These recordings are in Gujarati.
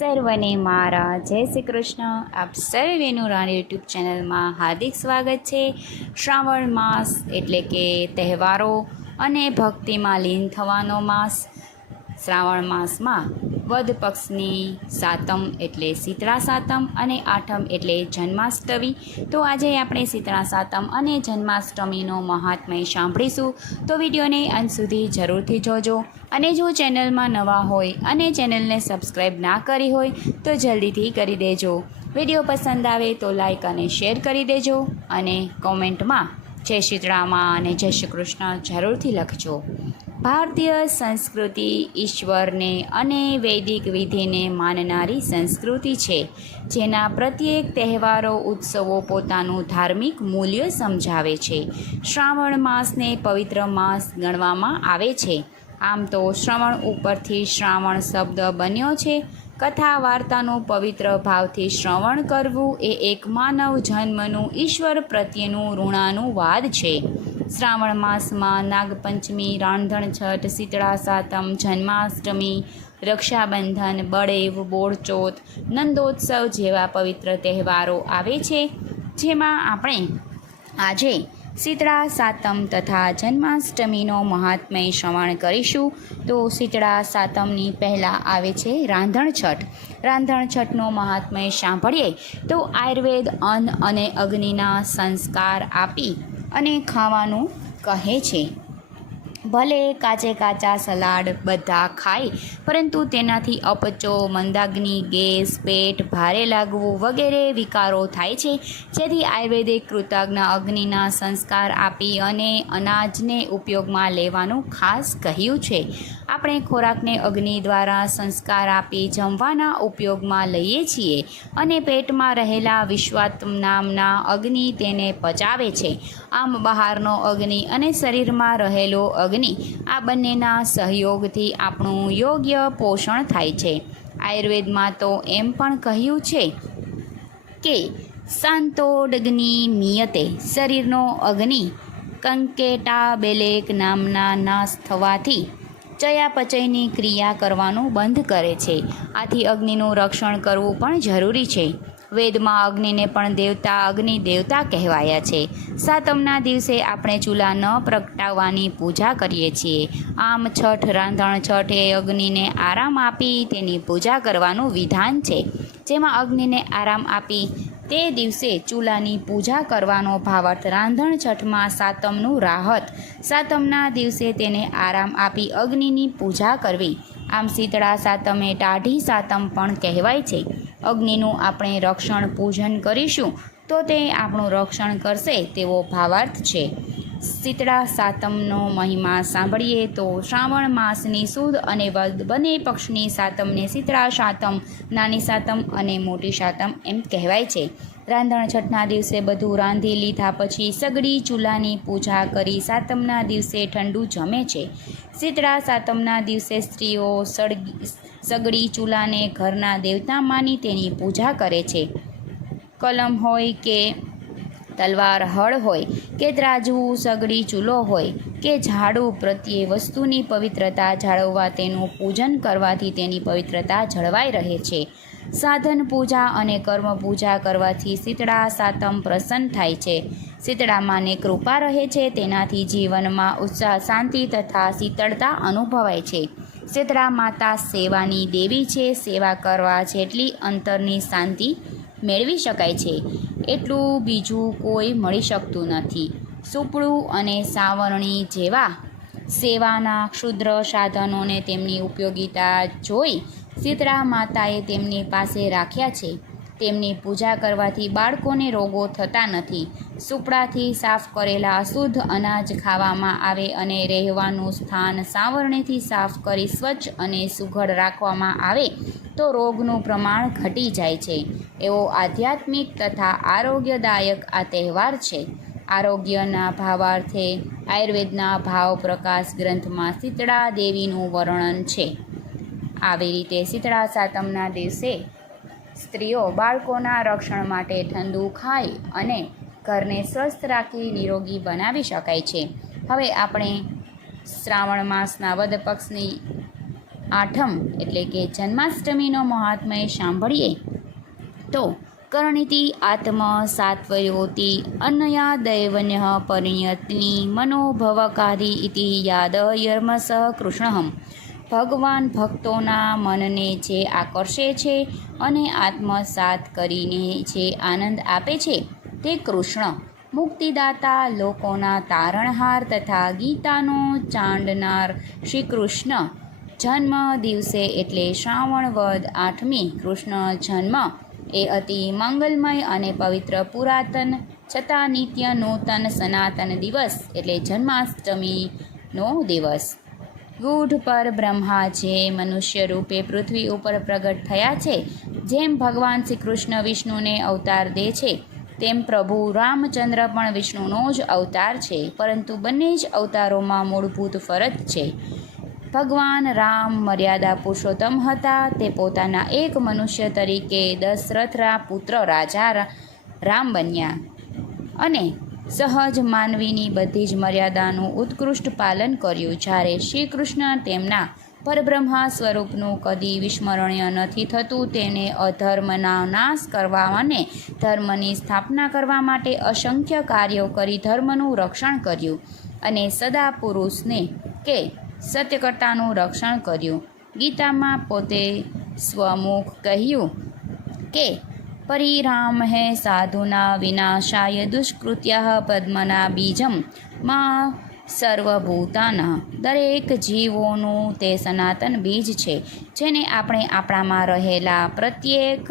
સર્વને મારા જય શ્રી કૃષ્ણ. આપ સર્વેનું રાણી યુટ્યુબ ચેનલમાં હાર્દિક સ્વાગત છે. શ્રાવણ માસ એટલે કે તહેવારો અને ભક્તિમાં લીન થવાનો માસ. શ્રાવણ માસમાં વદ પક્ષની સાતમ એટલે શીતળા સાતમ અને આઠમ એટલે જન્માષ્ટમી. તો આજે આપણે શીતળા સાતમ અને જન્માષ્ટમીનો મહાત્મ્ય સાંભળીશું. તો વિડીયોને અંત સુધી જરૂરથી જોજો. અને જો ચેનલમાં નવા હોય અને ચેનલને સબસ્ક્રાઈબ ના કરી હોય તો જલ્દીથી કરી દેજો. વિડીયો પસંદ આવે તો લાઈક અને શેર કરી દેજો અને કોમેન્ટમાં જય શીતળામાં અને જય શ્રી કૃષ્ણ જરૂરથી લખજો. ભારતીય સંસ્કૃતિ ઈશ્વરને અને વૈદિક વિધિને માનનારી સંસ્કૃતિ છે, જેના પ્રત્યેક તહેવારો ઉત્સવો પોતાનું ધાર્મિક મૂલ્ય સમજાવે છે. શ્રાવણ માસને પવિત્ર માસ ગણવામાં આવે છે. આમ તો શ્રવણ ઉપરથી શ્રાવણ શબ્દ બન્યો છે. કથા વાર્તાનું પવિત્ર ભાવથી શ્રવણ કરવું એ એક માનવ જન્મનું ઈશ્વર પ્રત્યેનું ઋણાનુવાદ છે. શ્રાવણ માસમાં નાગપંચમી, રાંધણછઠ, શીતળા સાતમ, જન્માષ્ટમી, રક્ષાબંધન, બળેવ, બોળચોથ, નંદોત્સવ જેવા પવિત્ર તહેવારો આવે છે, જેમાં આપણે આજે શીતળા સાતમ તથા જન્માષ્ટમીનો મહાત્મ્ય શ્રવણ કરીશું. તો શીતળા સાતમની પહેલાં આવે છે રાંધણછઠ. રાંધણછઠનો મહાત્મ્ય સાંભળીએ તો આયુર્વેદ અન્ન અને અગ્નિના સંસ્કાર આપી અને ખાવાનું કહે છે. ભલે કાચે કાચા સલાડ બધા ખાય, પરંતુ તેનાથી અપચો, મંદાગ્નિ, ગેસ, પેટ ભારે લાગવું વગેરે વિકારો થાય છે. જેથી આયુર્વેદિક કૃતજ્ઞ અગ્નિના સંસ્કાર આપી અને અનાજને ઉપયોગમાં લેવાનું ખાસ કહ્યું છે. આપણે ખોરાકને અગ્નિ દ્વારા સંસ્કાર આપી જમવાના ઉપયોગમાં લઈએ છીએ અને પેટમાં રહેલા વિશ્વાત્મ નામના અગ્નિ તેને પચાવે છે. આમ બહારનો અગ્નિ અને શરીરમાં રહેલો અગ્નિ આ બંનેના સહયોગથી આપણું યોગ્ય પોષણ થાય છે. આયુર્વેદમાં તો એમ પણ કહ્યું છે કે શાંતોડગ્નિ મીયતે, શરીરનો અગ્નિ કંકેટા બેલેક નામના નાશ થવાથી ચયાપચયની ક્રિયા કરવાનું બંધ કરે છે. આથી અગ્નિનું રક્ષણ કરવું પણ જરૂરી છે. વેદમાં અગ્નિને પણ અગ્નિ દેવતા કહેવાયા છે. સાતમના દિવસે આપણે ચૂલા ન પ્રગટાવવાની પૂજા કરીએ છીએ. આમ છઠ, રાંધણછઠ એ અગ્નિને આરામ આપી તેની પૂજા કરવાનું વિધાન છે. જેમાં અગ્નિને આરામ આપી તે દિવસે ચૂલાની પૂજા કરવાનો ભાવાર્થ. રાંધણછઠમાં સાતમનું રાહત, સાતમના દિવસે તેને આરામ આપી અગ્નિની પૂજા કરવી. આમ શીતળા સાતમ એ ટાઢી સાતમ પણ કહેવાય છે. અગ્નિનું આપણે રક્ષણ પૂજન કરીશું તો તે આપણું રક્ષણ કરશે તેવો ભાવાર્થ છે. શીતળા સાતમનો મહિમા સાંભળીએ તો શ્રાવણ માસની સુદ અને વદ બંને પક્ષની સાતમને શીતળા સાતમ, નાની સાતમ અને મોટી સાતમ એમ કહેવાય છે. રાંધણછઠના દિવસે બધું રાંધી લીધા પછી સગડી ચૂલાની પૂજા કરી સાતમના દિવસે ઠંડુ જમે છે. શીતળા સાતમના દિવસે સ્ત્રીઓ સગડી ચૂલાને ઘરના દેવતા માની તેની પૂજા કરે છે. કલમ હોય કે તલવાર, હળ હોય કે ત્રાજવું, સગડી ચૂલો હોય કે ઝાડુ, પ્રત્યે વસ્તુની પવિત્રતા જાળવવા તેનું પૂજન કરવાથી તેની પવિત્રતા જળવાઈ રહે છે. સાધન પૂજા અને કર્મ પૂજા કરવાથી શીતળા સાતમ પ્રસન્ન થાય છે. શીતળા માને કૃપા રહે છે, તેનાથી જીવનમાં ઉત્સાહ, શાંતિ તથા શીતળતા અનુભવાય છે. શીતળા માતા સેવાની દેવી છે. સેવા કરવા જેટલી અંતરની શાંતિ મેળવી શકાય છે એટલું બીજું કોઈ મળી શકતું નથી. સુપડું અને સાવરણી જેવા સેવાના ક્ષુદ્ર સાધનોને તેમની ઉપયોગિતા જોઈ શીતળા માતાએ તેમની પાસે રાખ્યા છે. તેમની પૂજા કરવાથી બાળકોને રોગો થતા નથી. સુપડાથી સાફ કરેલા અશુદ્ધ અનાજ ખાવામાં આવે અને રહેવાનું સ્થાન સાવરણીથી સાફ કરી સ્વચ્છ અને સુઘડ રાખવામાં આવે તો રોગનું પ્રમાણ ઘટી જાય છે. એવો આધ્યાત્મિક તથા આરોગ્યદાયક આ તહેવાર છે. આરોગ્યના ભાવાર્થે આયુર્વેદના ભાવ પ્રકાશ ગ્રંથમાં શીતળા દેવીનું વર્ણન છે. આવી રીતે શીતળા સાતમના દિવસે સ્ત્રીઓ બાળકોના રક્ષણ માટે ઠંડુ ખાઈ અને ઘરને સ્વસ્થ રાખી નિરોગી બનાવી શકાય છે. હવે આપણે શ્રાવણ માસના વદ પક્ષની આઠમ એટલે કે જન્માષ્ટમીનો મહાત્મય સાંભળીએ તો કર્ણિતિ આત્મ સાત્વયોતિ અનયા દૈવન્ય પરિણયત્ની મનોભવકારી ઇતિ યાદયર્મસ કૃષ્ણહમ. ભગવાન ભક્તોના મનને જે આકર્ષે છે અને આત્મસાત કરીને જે આનંદ આપે છે તે કૃષ્ણ, મુક્તિદાતા, લોકોના તારણહાર તથા ગીતાનો ચાંડનાર શ્રી કૃષ્ણ. જન્મ દિવસે એટલે શ્રાવણ વદ 8મી કૃષ્ણ જન્મ એ અતિ મંગલમય અને પવિત્ર પુરાતન છતાં નિત્ય નૂતન સનાતન દિવસ એટલે જન્માષ્ટમીનો દિવસ. ગૂઢ પર બ્રહ્મા જે મનુષ્ય રૂપે પૃથ્વી ઉપર પ્રગટ થયા છે, જેમ ભગવાન શ્રી કૃષ્ણ વિષ્ણુને અવતાર દે છે તેમ પ્રભુ રામચંદ્ર પણ વિષ્ણુનો જ અવતાર છે, પરંતુ બંને જ અવતારોમાં મૂળભૂત ફરક છે. ભગવાન રામ મર્યાદા પુરુષોત્તમ હતા. તે પોતાના એક મનુષ્ય તરીકે દશરથના પુત્ર રાજા રામ બન્યા અને સહજ માનવીની બધી જ મર્યાદાનું ઉત્કૃષ્ટ પાલન કર્યું. જ્યારે શ્રી કૃષ્ણ તેમના પરબ્રહ્મા સ્વરૂપનું કદી વિસ્મરણીય નથી થતું. તેને અધર્મના નાશ કરવા અને ધર્મની સ્થાપના કરવા માટે અસંખ્ય કાર્યો કરી ધર્મનું રક્ષણ કર્યું અને સદા પુરુષને કે સત્યકર્તાનું રક્ષણ કર્યું. ગીતામાં પોતે સ્વમુખ કહ્યું કે પરિરામહે સાધુના વિનાશાય દુષ્કૃત્યા પદ્મના બીજમ માં સર્વભૂતાના. દરેક જીવોનું તે સનાતન બીજ છે, જેને આપણે આપણામાં રહેલા પ્રત્યેક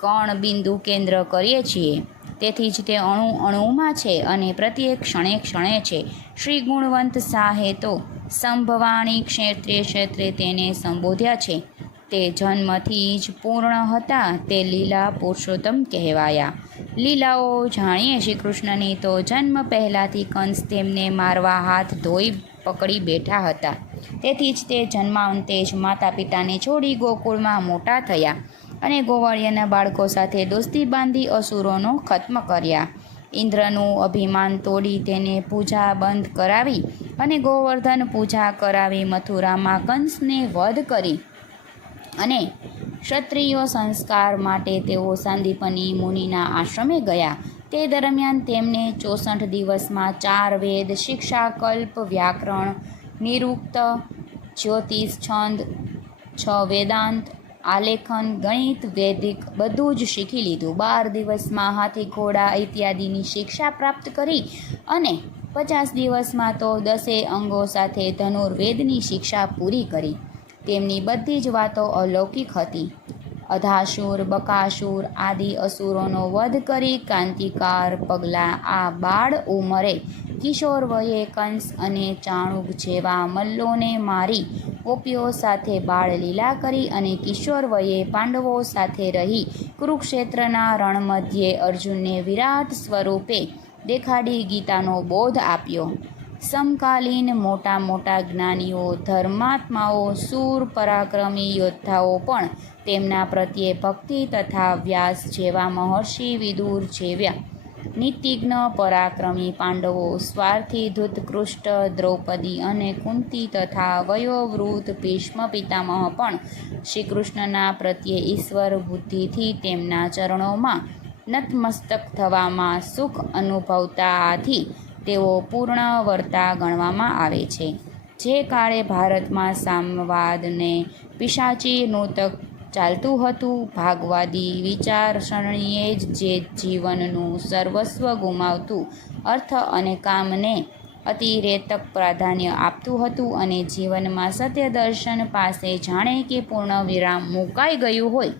કણ બિંદુ કેન્દ્ર કરીએ છીએ. તેથી જ તે અણુ અણુમાં છે અને પ્રત્યેક ક્ષણે ક્ષણે છે. શ્રી ગુણવંત શાહે તો સંભવાણી ક્ષેત્રે ક્ષેત્રે તેને સંબોધ્યા છે. તે જન્મથી જ પૂર્ણ હતા. તે લીલા પુરુષોત્તમ કહેવાયા. લીલાઓ જાણીએ શ્રી કૃષ્ણની તો જન્મ પહેલાંથી કંસ તેમને મારવા હાથ ધોઈ પકડી બેઠા હતા. તેથી જ તે જન્માંતે જ માતા પિતાને છોડી ગોકુળમાં મોટા થયા અને ગોવાળિયાના બાળકો સાથે દોસ્તી બાંધી અસુરોનો ખત્મ કર્યા. ઇન્દ્રનું અભિમાન તોડી તેને પૂજા બંધ કરાવી અને ગોવર્ધન પૂજા કરાવી મથુરામાં કંસને વધ કરી અને ક્ષત્રિયો સંસ્કાર માટે તેઓ સાંદીપની મુનિના આશ્રમે ગયા. તે દરમિયાન તેમને 64 દિવસમાં 4 વેદ, શિક્ષા, કલ્પ, વ્યાકરણ, નિરુક્ત, જ્યોતિષ, છંદ, 6 વેદાંત, આલેખન, ગણિત, વૈદિક બધું જ શીખી લીધું. 12 દિવસમાં હાથી ઘોડા ઇત્યાદિની શિક્ષા પ્રાપ્ત કરી અને 50 દિવસમાં તો 10 અંગો સાથે ધનુર્વેદની શિક્ષા પૂરી કરી. તેમની બધી જ વાતો અલૌકિક હતી. અધાસુર, બકાસુર આદિ અસુરોનો વધ કરી ક્રાંતિકાર પગલાં આ બાળ ઉંમરે કિશોર વયે કંસ અને ચાણૂક જેવા મલ્લોને મારી ગોપીઓ સાથે બાળલીલા કરી અને કિશોર વયે પાંડવો સાથે રહી કુરુક્ષેત્રના રણ મધ્યે અર્જુનને વિરાટ સ્વરૂપે દેખાડી ગીતાનો બોધ આપ્યો. સમકાલીન મોટા મોટા જ્ઞાનીઓ, ધર્માત્માઓ, શૂર પરાક્રમી યોદ્ધાઓ પણ તેમના પ્રત્યે ભક્તિ તથા વ્યાસ જેવા મહર્ષિ, વિદુર જેવા નીતિજ્ઞ પરાક્રમી પાંડવો, સ્વાર્થી ધૃતકૃષ્ટ, દ્રૌપદી અને કુંતી તથા વયોવૃદ્ધ ભીષ્મ પિતામહ પણ શ્રી કૃષ્ણના પ્રત્યે ઈશ્વર બુદ્ધિથી તેમના ચરણોમાં નતમસ્તક થવામાં સુખ અનુભવતાથી તેઓ પૂર્ણ વર્તા ગણવામાં આવે છે. જે કાળે ભારતમાં સામ્યવાદને પિશાચી નૂતક ચાલતું હતું, ભાગવાદી વિચારસરણીએ જે જીવનનું સર્વસ્વ ગુમાવતું અર્થ અને કામને અતિરેતક પ્રાધાન્ય આપતું હતું અને જીવનમાં સત્ય દર્શન પાસે જાણે કે પૂર્ણ વિરામ મુકાઈ ગયું હોય.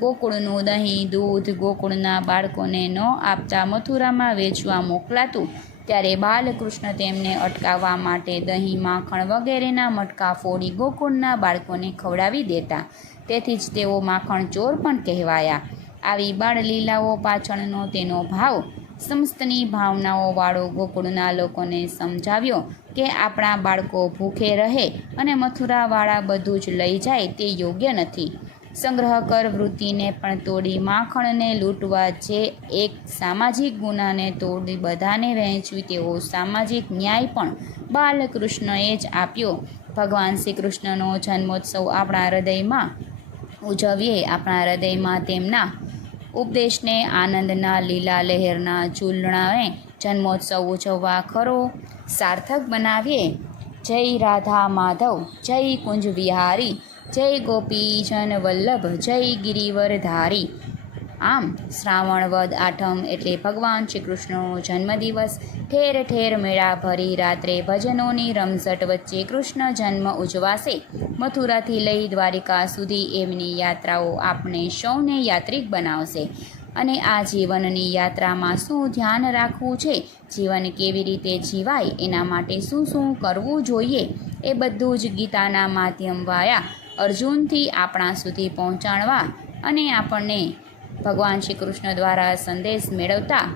ગોકુળનું દહીં, દૂધ ગોકુળના બાળકોને ન આપતા મથુરામાં વેચવા મોકલાતું, ત્યારે બાલકૃષ્ણ તેમને અટકાવવા માટે દહીં, માખણ વગેરેના મટકા ફોડી ગોકુળના બાળકોને ખવડાવી દેતા. તેથી જ તેઓ માખણ ચોર પણ કહેવાયા. આવી બાળલીલાઓ પાછળનો તેનો ભાવ સમસ્તની ભાવનાઓવાળો ગોકુળના લોકોને સમજાવ્યો કે આપણા બાળકો ભૂખે રહે અને મથુરાવાળા બધું જ લઈ જાય તે યોગ્ય નથી. સંગ્રહ કર વૃત્તિને પણ તોડી માખણને લૂંટવા, જે એક સામાજિક ગુનાને તોડી બધાને વહેંચવી તેવો સામાજિક ન્યાય પણ બાલકૃષ્ણએ જ આપ્યો. ભગવાન શ્રી કૃષ્ણનો જન્મોત્સવ આપણા હૃદયમાં ઉજવીએ, આપણા હૃદયમાં તેમના ઉપદેશને આનંદના લીલા લહેરના ઝૂલણાને જન્મોત્સવ ઉજવવા ખરો સાર્થક બનાવીએ. જય રાધા માધવ, જય કુંજ વિહારી, જય ગોપીજન વલ્લભ, જય ગિરિવરધારી. આમ શ્રાવણ વદ આઠમ એટલે ભગવાન શ્રી કૃષ્ણનો જન્મદિવસ. ઠેર ઠેર મેળા ભરી રાત્રે ભજનોની રમઝટ વચ્ચે કૃષ્ણ જન્મ ઉજવાશે. મથુરાથી લઈ દ્વારિકા સુધી એમની યાત્રાઓ આપણે સૌને યાત્રિક બનાવશે. અને આ જીવનની યાત્રામાં શું ધ્યાન રાખવું છે, જીવન કેવી રીતે જીવાય, એના માટે શું શું કરવું જોઈએ, એ બધું જ ગીતાના માધ્યમ વાયા અર્જુનથી આપણા સુધી પહોંચાડવા અને આપણને ભગવાન શ્રી કૃષ્ણ દ્વારા સંદેશ મેળવતા.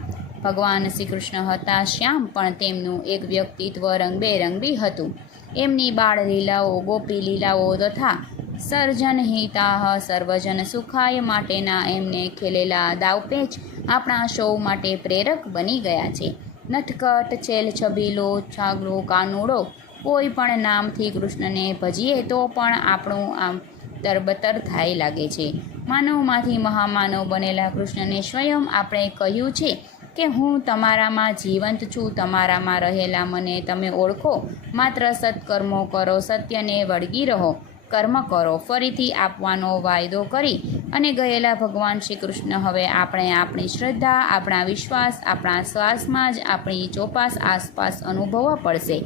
ભગવાન શ્રી કૃષ્ણ હતા શ્યામ, પણ તેમનું એક વ્યક્તિત્વ રંગબેરંગી હતું. એમની બાળ લીલાઓ, ગોપી લીલાઓ તથા સર્જનહિતાહ સર્વજન સુખાય માટેના એમને ખેલેલા દાવપેચ આપણા સૌ માટે પ્રેરક બની ગયા છે. નટખટ, છેલ છબીલો, છાગલો, કાનુડો, કોઈ પણ નામથી કૃષ્ણને ભજીએ તો પણ આપણું આમ તરબતર થાય લાગે છે. માનવમાંથી મહામાનવ બનેલા કૃષ્ણને સ્વયં આપણે કહ્યું છે કે હું તમારામાં જીવંત છું, તમારામાં રહેલા મને તમે ઓળખો, માત્ર સત્કર્મો કરો, સત્યને વળગી રહો, કર્મ કરો. ફરીથી આપવાનો વાયદો કરી અને ગયેલા ભગવાન શ્રી કૃષ્ણ હવે આપણે આપણી શ્રદ્ધા, આપણા વિશ્વાસ, આપણા શ્વાસમાં જ આપણી ચોપાસ આસપાસ અનુભવવા પડશે.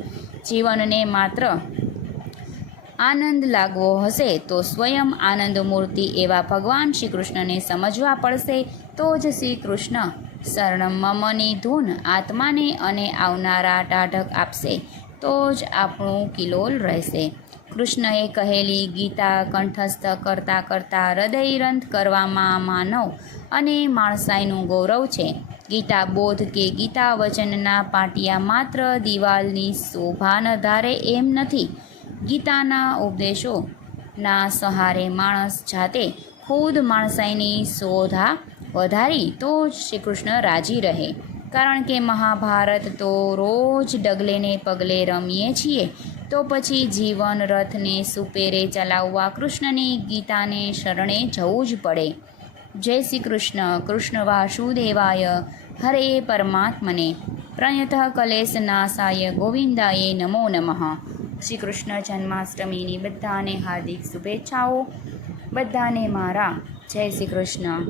જીવનને માત્ર આનંદ લાગવો હશે તો સ્વયં આનંદ મૂર્તિ એવા ભગવાન શ્રી કૃષ્ણને સમજવા પડશે. તો જ શ્રી કૃષ્ણ શરણમ મમની ધૂન આત્માને અને આવનારા ટાઢક આપશે. તો જ આપણું કિલોલ રહેશે. કૃષ્ણએ કહેલી ગીતા કંઠસ્થ કરતાં કરતાં હૃદયરંત કરવામાં માનવ અને માણસાઈનું ગૌરવ છે. ગીતા બોધ કે ગીતા વચનના પાટિયા માત્ર દિવાલની શોભા વધારે એમ નથી. ગીતાના ઉપદેશોના સહારે માણસ જાતે ખુદ માણસાઈની શોધા વધારી તો જ શ્રી કૃષ્ણ રાજી રહે. કારણ કે મહાભારત તો રોજ ડગલે ને પગલે રમીએ છીએ, તો પછી જીવન રથને સુપેરે ચલાવવા કૃષ્ણની ગીતાને શરણે જવું જ પડે. જય શ્રી કૃષ્ણ. કૃષ્ણ વાસુદેવાય હરે પરમાત્મને પ્રયતઃ કલેશ નાશાય ગોવિંદાય નમો નમઃ. શ્રી કૃષ્ણ જન્માષ્ટમીની બધાને હાર્દિક શુભેચ્છાઓ. બધાને મારા જય શ્રી કૃષ્ણ.